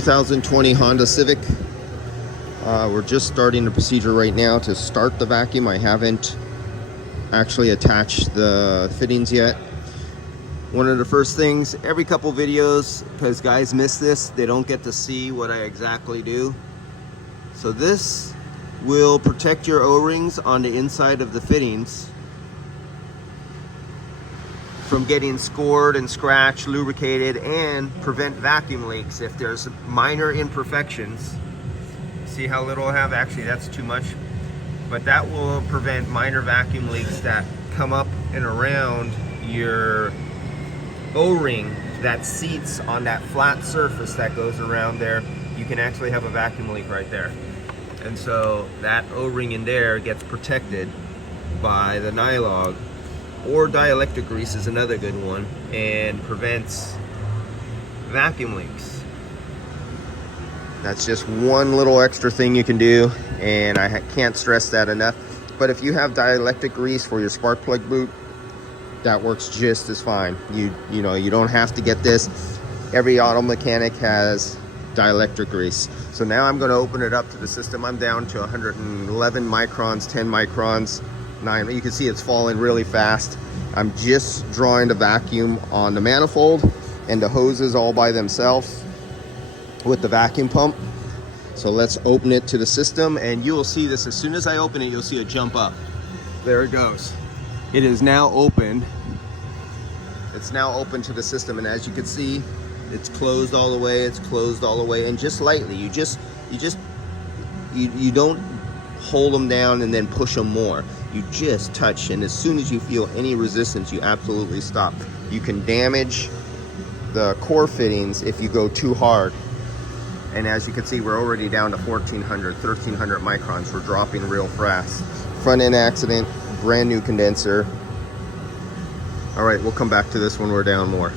2020 Honda Civic. We're just starting the procedure right now to start the vacuum. I haven't actually attached the fittings yet. One of the first things, every couple videos, because guys miss this, they don't get to see what I exactly do. So this will protect your O-rings on the inside of the fittings from getting scored and scratched, lubricated, and prevent vacuum leaks if there's minor imperfections. See how little I have? Actually, that's too much. But that will prevent minor vacuum leaks that come up and around your O-ring that seats on that flat surface that goes around there. You can actually have a vacuum leak right there. And so that O-ring in there gets protected by the nylon, or dielectric grease is another good one, and prevents vacuum leaks. That's just one little extra thing you can do, and I can't stress that enough. But if you have dielectric grease for your spark plug boot, that works just as fine. You know, you don't have to get this. Every auto mechanic has dielectric grease. So now I'm going to open it up to the system. I'm down to 111 microns, 10 microns, 9. You can see it's falling really fast. I'm just drawing the vacuum on the manifold and the hoses all by themselves with the vacuum pump. So let's open it to the system, and you will see this as soon as I open it. You'll see it jump up. There it goes. It is now open. It's now open to the system, and as you can see, it's closed all the way. It's closed all the way, and just lightly. You don't hold them down and then push them more. You just touch, and as soon as you feel any resistance, you absolutely stop. You can damage the core fittings if you go too hard. And as you can see, we're already down to 1400, 1300 microns. We're dropping real fast. Front end accident, brand new condenser. All right, we'll come back to this when we're down more.